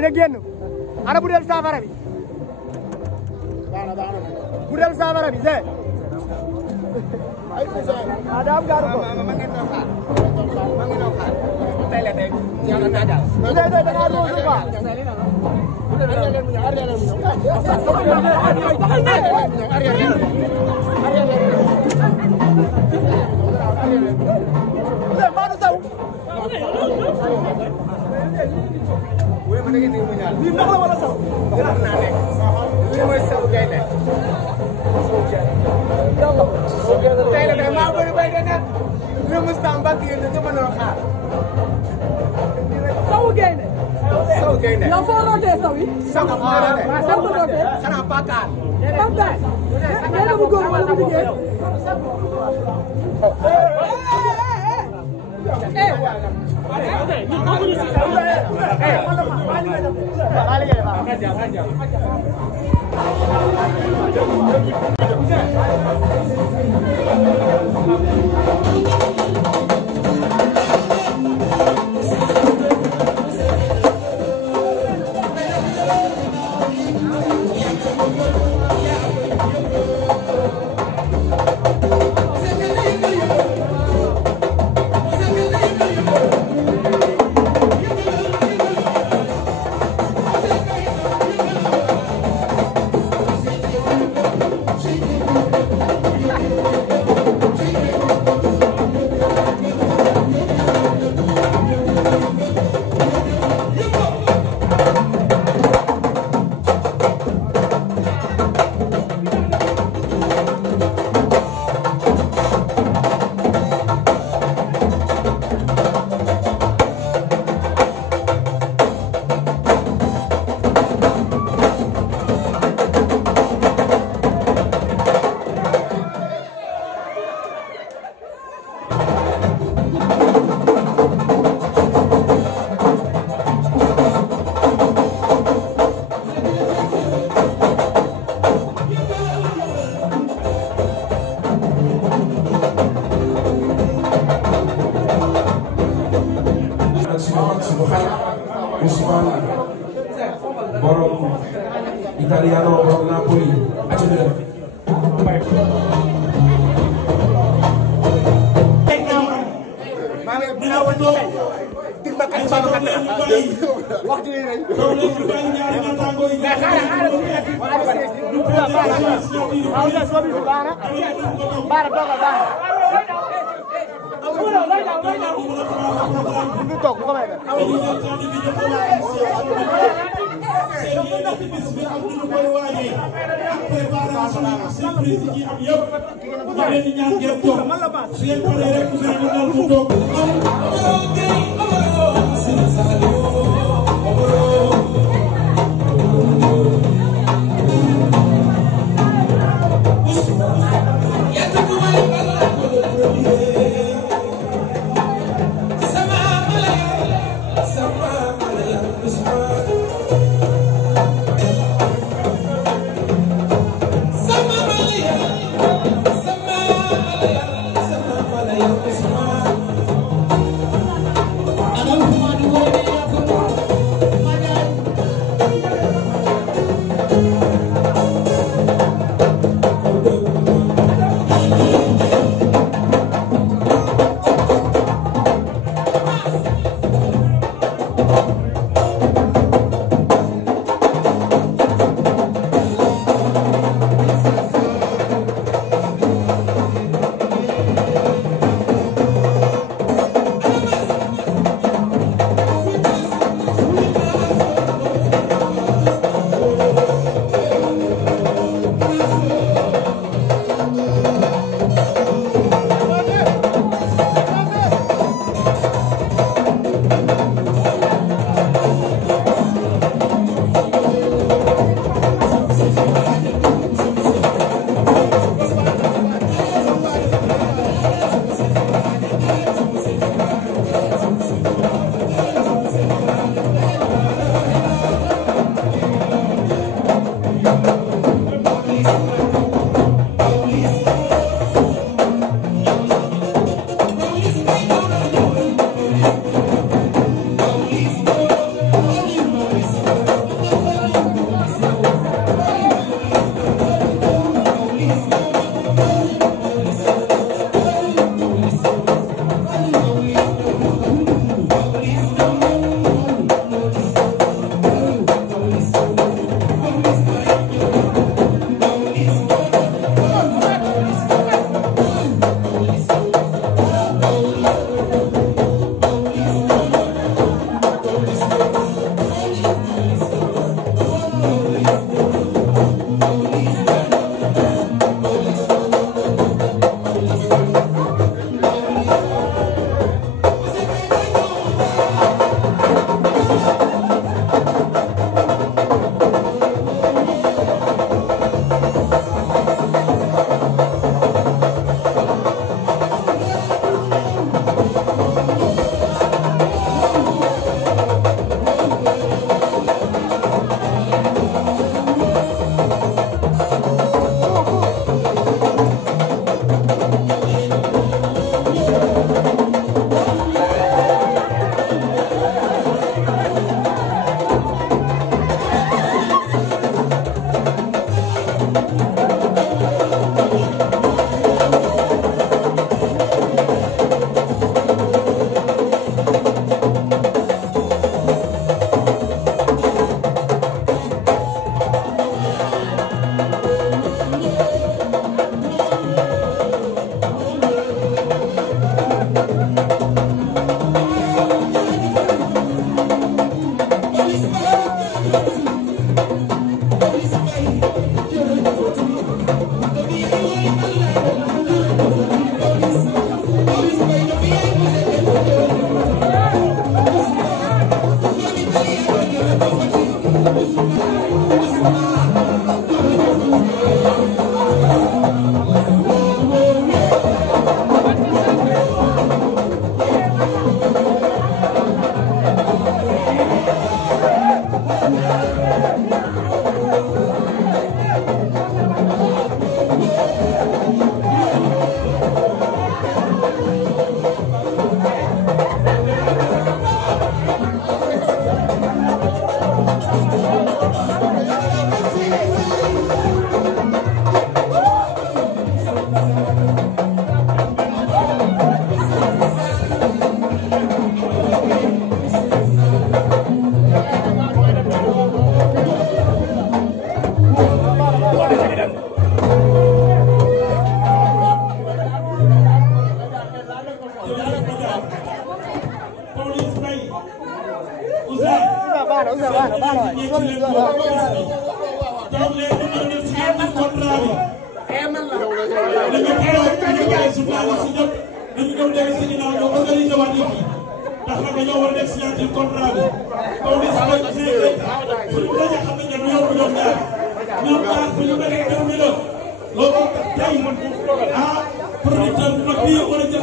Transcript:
rek génn ana budel saafara bi budel saafara bi se ada am garu ko ma ngeen do xaar tay la tay yalla na dal day da nga do ko Weh mana gini punya? Di mana wala saw? Gerak na nek. Ini moy saw gay nek. Tay la ma bari bay dana. Ñu mustam bakki ñu mëno xaar. Saw gay nek. Saw gay nek. Yow fo roté saw yi? Saw ko roté. Saw ko roté. Xana pakkat. Pakkat. Dina bu goor wala bu jigéen. Borom Italiano borom Napoli I don't producteur bu mag bi wala jël